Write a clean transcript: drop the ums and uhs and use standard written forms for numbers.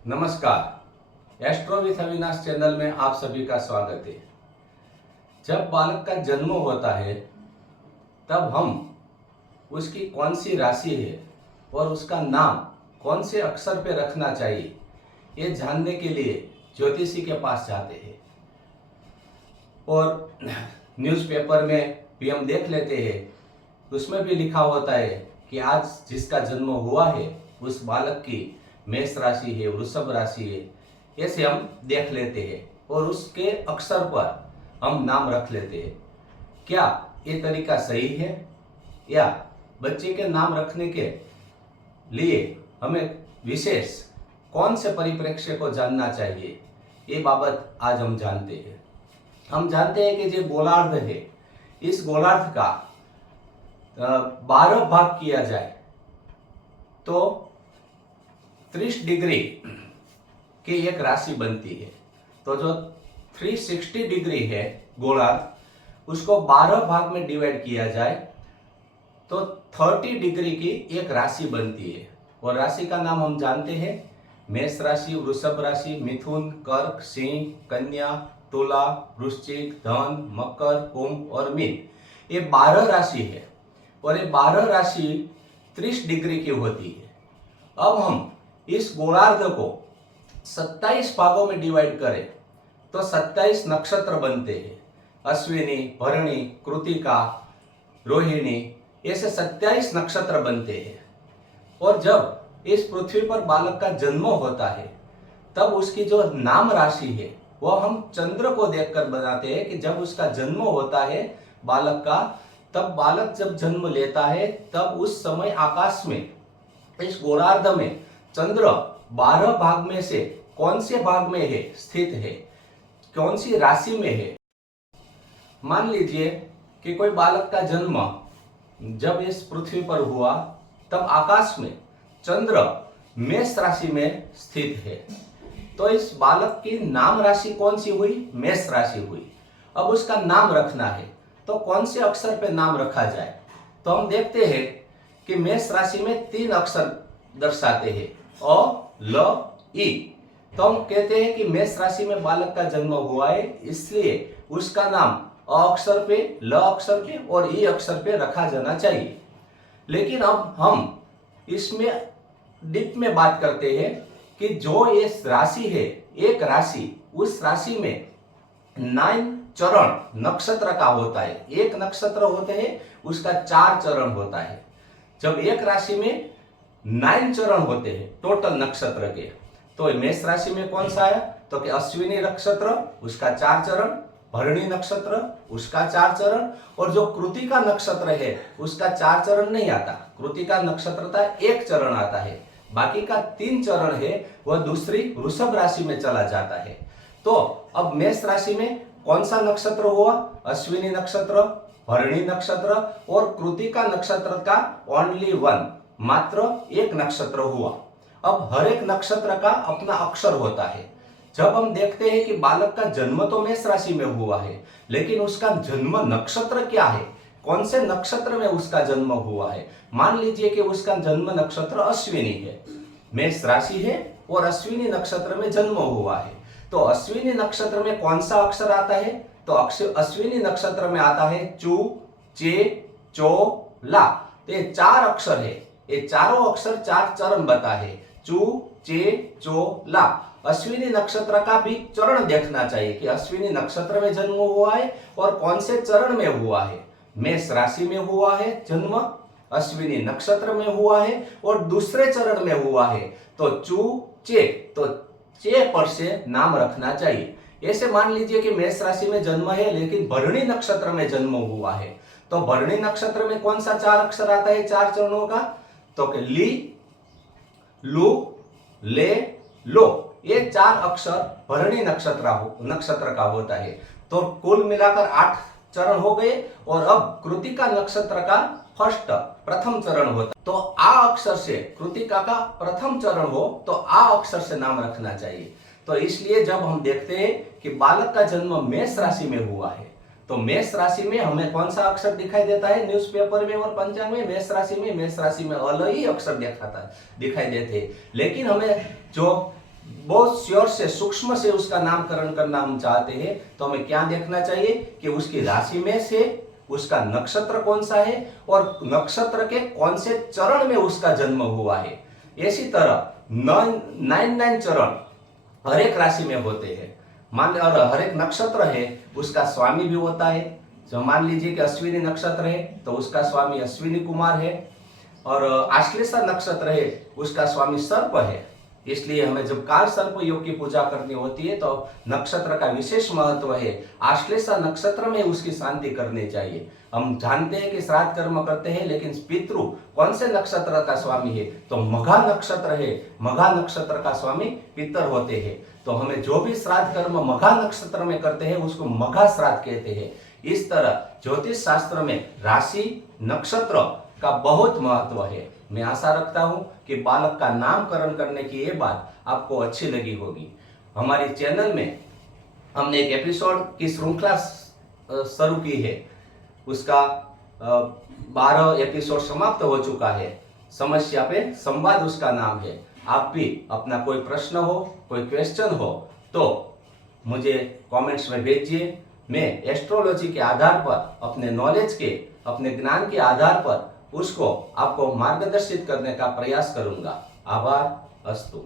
नमस्कार। Astro with Avinash channel में आप सभी का स्वागत है। जब बालक का जन्म होता है तब हम उसकी कौन सी राशि है और उसका नाम कौन से अक्षर पे रखना चाहिए ये जानने के लिए ज्योतिषी के पास जाते हैं और न्यूज़पेपर में भी हम देख लेते हैं, उसमें भी लिखा होता है कि आज जिसका जन्म हुआ है उस बालक की मेष राशि है, वृषभ राशि है, ऐसे हम देख लेते हैं और उसके अक्षर पर हम नाम रख लेते हैं। क्या ये तरीका सही है या बच्चे के नाम रखने के लिए हमें विशेष कौन से परिप्रेक्ष्य को जानना चाहिए, ये बाबत आज हम जानते हैं। हम जानते हैं कि जो गोलार्ध है, इस गोलार्ध का 12 भाग किया जाए तो 30 डिग्री की एक राशि बनती है। तो जो 360 डिग्री है गोलार्ध, उसको 12 भाग में डिवाइड किया जाए तो 30 डिग्री की एक राशि बनती है। और राशि का नाम हम जानते हैं, मेष राशि, वृषभ राशि, मिथुन, कर्क, सिंह, कन्या, तुला, वृश्चिक, धन, मकर, कुंभ और मीन। ये 12 राशि है और ये 12 राशि 30 डिग्री की होती है। अब हम इस गोलार्ध को 27 भागों में डिवाइड करें तो 27 नक्षत्र बनते हैं। अश्विनी, भरणी, कृतिका, रोहिणी, ऐसे 27 नक्षत्र बनते हैं। और जब इस पृथ्वी पर बालक का जन्म होता है तब उसकी जो नाम राशि है वह हम चंद्र को देखकर बनाते हैं कि जब उसका जन्म होता है बालक का, तब बालक जब जन्म लेता है तब उस समय आकाश में, इस गोलार्ध में चंद्र 12 भाग में से कौन से भाग में है स्थित है, कौन सी राशि में है। मान लीजिए कि कोई बालक का जन्म जब इस पृथ्वी पर हुआ तब आकाश में चंद्र मेष राशि में स्थित है, तो इस बालक की नाम राशि कौन सी हुई? मेष राशि हुई। अब उसका नाम रखना है तो कौन से अक्षर पे नाम रखा जाए? तो हम देखते हैं कि मेष राशि में 3 अक्षर दर्शाते हैं, अ, ल, ई। तो हम कहते हैं कि मेष राशि में बालक का जन्म हुआ है, इसलिए उसका नाम अ अक्षर पे, ल अक्षर पे और ई अक्षर पे रखा जाना चाहिए। लेकिन अब हम इसमें डीप में बात करते हैं कि जो ये राशि है, एक राशि, उस राशि में 9 चरण नक्षत्र का होता है। एक नक्षत्र होते हैं, उसका 4 चरण होता है। जब एक राशि में 9 चरण होते हैं टोटल नक्षत्र के, तो मेष राशि में कौन सा आया? तो कि अश्विनी नक्षत्र, उसका 4 चरण, भरणी नक्षत्र, उसका 4 चरण, और जो कृतिका नक्षत्र है उसका 4 चरण नहीं आता। कृतिका नक्षत्र का 1 चरण आता है, बाकी का 3 चरण है वह दूसरी वृषभ राशि में चला जाता है। तो अब मेष राशि में कौन सा नक्षत्र हुआ? अश्विनी नक्षत्र, भरणी नक्षत्र और कृतिका नक्षत्र का ओनली 1, मात्र 1 नक्षत्र हुआ। अब हर एक नक्षत्र का अपना अक्षर होता है। जब हम देखते हैं कि बालक का जन्म तो मेष राशि में हुआ है, लेकिन उसका जन्म नक्षत्र क्या है, कौन से नक्षत्र में उसका जन्म हुआ है? मान लीजिए कि उसका जन्म नक्षत्र अश्विनी है, मेष राशि है और अश्विनी नक्षत्र में जन्म हुआ है। तो अश्विनी नक्षत्र में कौन सा अक्षर आता है? तो अश्विनी नक्षत्र में आता है चू, चे, चो, ला। तो ये 4 अक्षर है, ये चारों अक्षर 4 चरण बता है, चू, चे, चो, ला। अश्विनी नक्षत्र का भी चरण देखना चाहिए कि अश्विनी नक्षत्र में जन्म हुआ है और कौन से चरण में हुआ है। मेष राशि में हुआ है जन्म, अश्विनी नक्षत्र में हुआ है और दूसरे चरण में हुआ है, तो चू, चे, तो चे पर से नाम रखना चाहिए। ऐसे मान लीजिए कि मेष राशि में जन्म है लेकिन भरणी नक्षत्र में जन्म हुआ है, तो भरणी नक्षत्र में कौन सा 4 अक्षर आता है 4 चरणों का? तो ली, लू, ले, लो। ये 4 अक्षर भरणी नक्षत्र का होता है। तो कुल मिलाकर 8 चरण हो गए। और अब कृतिका नक्षत्र का प्रथम चरण होता है, तो आ अक्षर से कृतिका का प्रथम चरण हो तो आ अक्षर से नाम रखना चाहिए। तो इसलिए जब हम देखते हैं कि बालक का जन्म मेष राशि में हुआ है, तो मेष राशि में हमें कौन सा अक्षर दिखाई देता है न्यूज़पेपर में और पंचांग में? मेष राशि में अल ही अक्षर दिखाई देते हैं। लेकिन हमें जो बहुत श्योर से सूक्ष्म से उसका नामकरण करना हम चाहते हैं, तो हमें क्या देखना चाहिए कि उसकी राशि में से उसका नक्षत्र कौन सा है और नक्षत्र के कौन से चरण में उसका जन्म हुआ है। इसी तरह 9 चरण हर एक राशि में होते हैं। और हर एक नक्षत्र है उसका स्वामी भी होता है। जो मान लीजिए कि अश्विनी नक्षत्र है तो उसका स्वामी अश्विनी कुमार है, और आश्लेषा नक्षत्र है उसका स्वामी सर्प है। इसलिए हमें जब काल सर्प योग की पूजा करनी होती है तो नक्षत्र का विशेष महत्व है। आश्लेषा नक्षत्र में उसकी शांति करनी चाहिए। हम जानते हैं कि श्राद्ध कर्म करते हैं, लेकिन पितृ कौन से नक्षत्र का स्वामी है, तो मघा नक्षत्र है। मघा नक्षत्र का स्वामी पितर होते हैं। तो हमें जो भी श्राद्ध कर्म मघा नक्षत्र में करते हैं उसको मघा श्राद्ध कहते हैं। इस तरह ज्योतिष शास्त्र में राशि नक्षत्र का बहुत महत्व है। मैं आशा रखता हूं कि बालक का नामकरण करने की ये बात आपको अच्छी लगी होगी। हमारे चैनल में हमने एक एपिसोड की श्रृंखला शुरू की है, उसका 12 एपिसोड समाप्त हो चुका है। समस्या पे संवाद उसका नाम है। आप भी अपना कोई प्रश्न हो, कोई क्वेश्चन हो तो मुझे कमेंट्स में भेजिए। मैं एस्ट्रोलॉजी के आधार पर, अपने नॉलेज के, अपने ज्ञान के आधार पर उसको आपको मार्गदर्शित करने का प्रयास करूंगा। आभार। अस्तु।